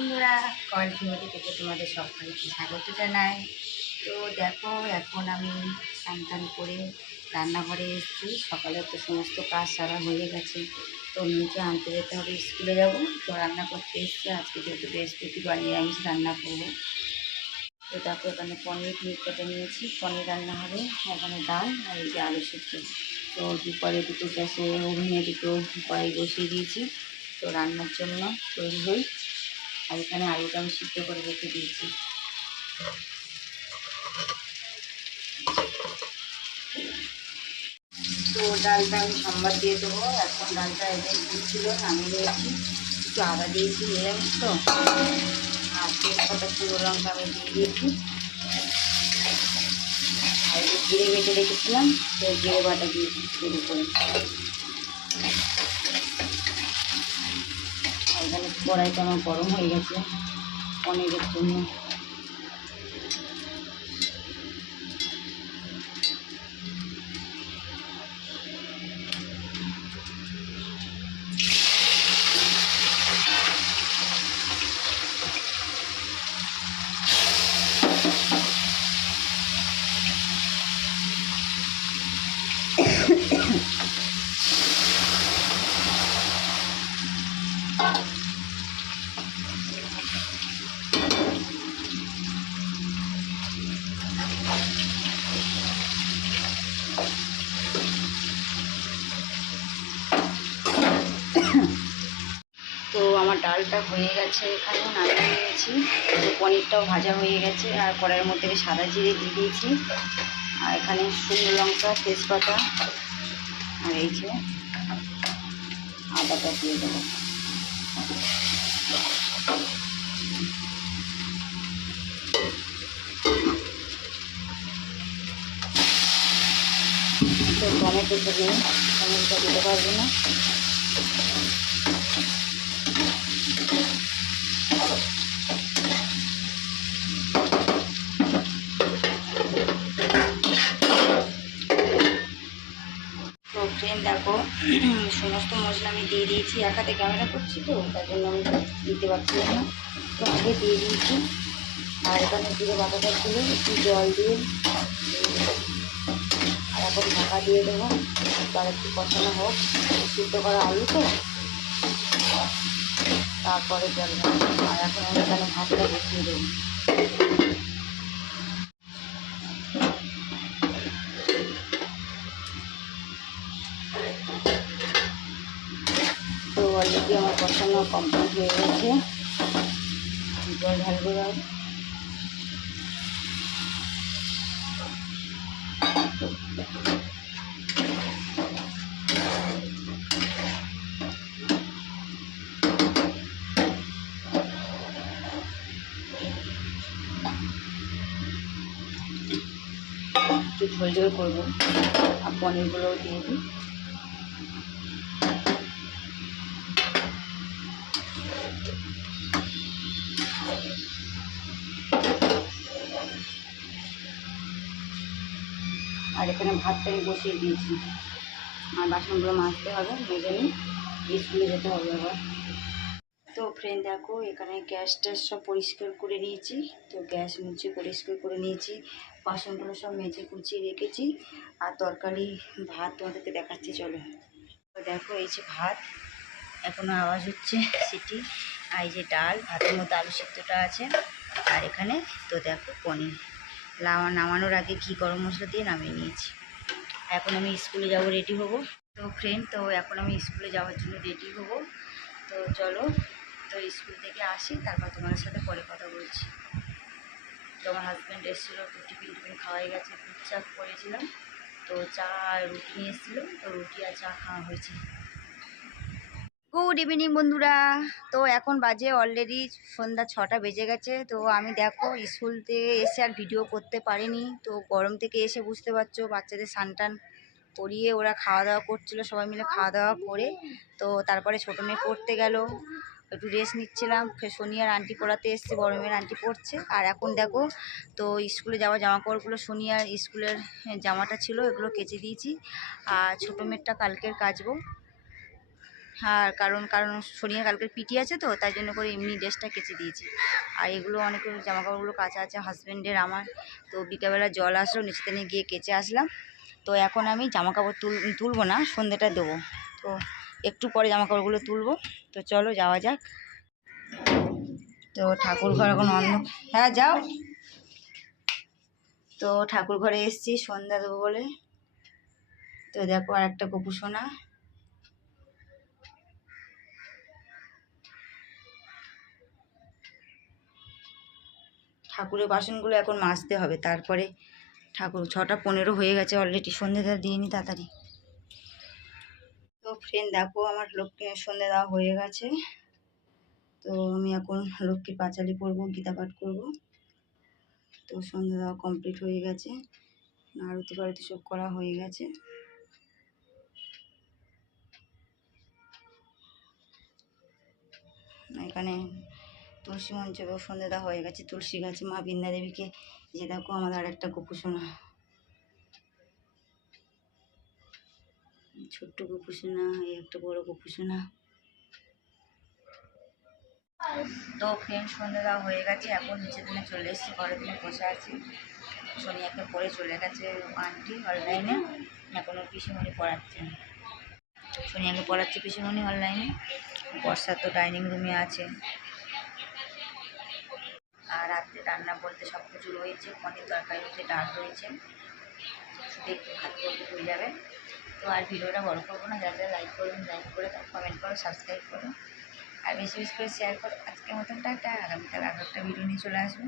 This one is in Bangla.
বন্ধুরা ফিমেটি থেকে তোমাদের সবাইকে স্বাগত জানাই। তো দেখো, এখন আমি স্নান করে রান্নাঘরে এসেছি। সকালে তো সমস্ত কাজ সারা হয়ে গেছে। তো মেয়েকে আনতে যেতে হবে, স্কুলে যাব। তো রান্না করতে এসেছি। আজকে যেহেতু বৃহস্পতিবার নিরামিষ রান্না করব। তো দেখো, এখানে পনির নিয়ে কেটে নিয়েছি। পনির রান্না হবে, এখানে ডাল আর এই যে আলু সিদ্ধ। তো দুপুরে দুটো গ্যাসে ওভেনে দুটো কড়াই বসিয়ে দিয়েছি। তো রান্নার জন্য তৈরি হই। আর এখানে আলুটা আমি সিদ্ধ করে রেখে দিয়েছি। তো ডালটা আমি সম্বাদ দিয়ে দেবো। এখন ডালটা এদের দিচ্ছিল নামিয়ে নিয়েছি। একটু আদা দিয়েছি, নিরামিষ তো। আর তেজপাতা, শুকনো লঙ্কা আমি দিয়ে দিয়েছি। আর জিরে বেটে রেখেছিলাম, সেই জিরে বাটা দিয়েছি শুরু করে আর এখানে কড়াইটা আমার গরম হয়ে গেছে। অনেকের জন্য তো আমার ডালটা হয়ে গেছে এখানে নামিয়ে নিয়েছি। পনিরটাও ভাজা হয়ে গেছে, আর কড়াইয়ের মধ্যে সাদা জিরে দিয়ে দিয়েছি। আর এখানে শুকনো লঙ্কা, তেজপাতা, আর এই যে আদাটা দিয়ে দেবো। টমেটো নেই টমেটোটা দিতে পারব না তো ফ্রেন্ড দেখো সমস্ত মশলা আমি দিয়ে দিয়েছি এক হাতে ক্যামেরা করছি তো, তার জন্য আমি দিতে পারছি না। তো আগে দিয়ে দিয়েছি। আর এখানে জিরে বাটাটা ছিল একটু জল দিয়ে আর এখন ঢাকা দিয়ে দেবো। তার একটু কষানো হোক। সিদ্ধ করা আলু তো। তারপরে জল আর এখন আমি এখানে ভাতটা বসিয়ে দেবো। অলরেডি আমার কষানো কমপ্লিট হয়ে গেছে। জল ঢালবো। একটু ঝোল ঝোল করব। পনিরগুলোও দিয়ে দিই। আর এখানে ভাতটা আমি বসিয়ে দিয়েছি। আর বাসনগুলো মাজতে হবে, মেজে নিই, স্কুলে যেতে হবে আবার। তো ফ্রেন্ড দেখো, এখানে গ্যাস ট্যাস সব পরিষ্কার করে নিয়েছি। তো গ্যাস মুছে পরিষ্কার করে নিয়েছি। বাসনগুলো সব মেজে কুচিয়ে রেখেছি। আর তরকারি, ভাত তোমাদেরকে দেখাচ্ছি, চলো। তো দেখো, এই যে ভাত এখনও আওয়াজ হচ্ছে সিটি। আর এই যে ডাল, ভাতের মধ্যে আলু সিদ্ধটা আছে। আর এখানে তো দেখো পনির। লাওয়া নামানোর আগে ঘি গরম মশলা দিয়ে নামিয়ে নিয়েছি। এখন আমি স্কুলে যাব রেডি হব। তো ফ্রেন্ড তো এখন আমি স্কুলে যাওয়ার জন্য রেডি হব। তো চলো, তো স্কুল থেকে আসি, তারপর তোমাদের সাথে পরে কথা বলছি। তোমার হাজব্যান্ড এসেছিল, তো টিফিন টিফিন খাওয়াই গেছে দুধ করেছিলাম তো চা রুটি নিয়ে এসেছিল, তো রুটি আর চা খাওয়া হয়েছে। গুড ইভিনিং বন্ধুরা। তো এখন বাজে অলরেডি সন্ধ্যা ছটা বেজে গেছে। তো আমি দেখো স্কুল থেকে এসে আর ভিডিও করতে পারিনি। তো গরম থেকে এসে বুঝতে পারছ, বাচ্চাদের সানটান করিয়ে ওরা খাওয়া দাওয়া করছিল, সবাই মিলে খাওয়া দাওয়া করে। তো তারপরে ছোটো মেয়ে পড়তে গেল। একটু রেস্ট নিচ্ছিলাম। সোনিয়ার আন্টি পড়াতে এসছে, বড় মেয়ের আন্টি পড়ছে। আর এখন দেখো, তো স্কুলে যাওয়া জামা কাপড়গুলো সোনিয়ার স্কুলের জামাটা ছিল, এগুলো কেচে দিয়েছি। আর ছোটো মেয়েরটা কালকের কাচবো। আর কারণ কারণ শনিয়া কালকে পিটি আছে তো, তাই জন্য করে এমনি ড্রেসটা কেচে দিয়েছি। আর এগুলো অনেক জামা কাপড়গুলো কাঁচা আছে হাজব্যান্ডের আমার। তো বিকেলবেলা জল আসলো নিচেতে গিয়ে কেচে আসলাম। তো এখন আমি জামা কাপড় তুল, তুলবো না, সন্ধ্যেটা দেবো। তো একটু পরে জামা কাপড়গুলো তুলবো। তো চলো যাওয়া যাক। তো ঠাকুর ঘর এখন অন্য হ্যাঁ যাও। তো ঠাকুর ঘরে এসেছি, সন্ধ্যা দেবো বলে। তো দেখো আর একটা গপু সোনা। ঠাকুরের বাসনগুলো এখন মাজতে হবে। তারপরে ঠাকুর, ছটা পনেরো হয়ে গেছে অলরেডি সন্ধ্যেটা দিয়ে নি তাড়াতাড়ি। তো ফ্রেন্ড দেখো আমার লক্ষ্মী সন্ধ্যে দেওয়া হয়ে গেছে। তো আমি এখন লক্ষ্মীর পাঁচালি পড়ব গীতা পাঠ করব। তো সন্ধ্যে দেওয়া কমপ্লিট হয়ে গেছে। আরতি ফারতি সব করা হয়ে গেছে। এখানে তুলসী মঞ্চে সন্ধ্যে দেওয়া হয়ে গেছে। তুলসী গাছে মা বৃন্দা দেবীকে যে দেখো আমাদের আর একটা গোপুসোনা। ছোট্ট গোপুসোনা, এই একটা বড় গোপুসোনা। তো ফ্রেন্ড সন্ধ্যে হয়ে গেছে। এখন নিচে দিনে চলে এসেছি, ঘরের দিনে বসে আছি। সোনিয়াকে পরে চলে গেছে আন্টি অনলাইনে এখন ওর পিসিমণি পড়াচ্ছেন। সোনিয়াকে পড়াচ্ছে পিসিমণি অনলাইনে বর্ষা তো ডাইনিং রুমে আছে। আর রাত্রে রান্না বলতে সব কিছু রয়েছে, পনির তরকারি রয়েছে ডাল রয়েছে। শুধু একটু ভাত করতে হয়ে যাবে। তো আর ভিডিওটা বড় করব না, যারা যারা লাইক করবেন লাইক করে তার কমেন্ট করো সাবস্ক্রাইব করো। আর বেশি বেশি করে শেয়ার করো। আজকের মতন টাটা, আগামীকাল আরও একটা ভিডিও নিয়ে চলে আসব।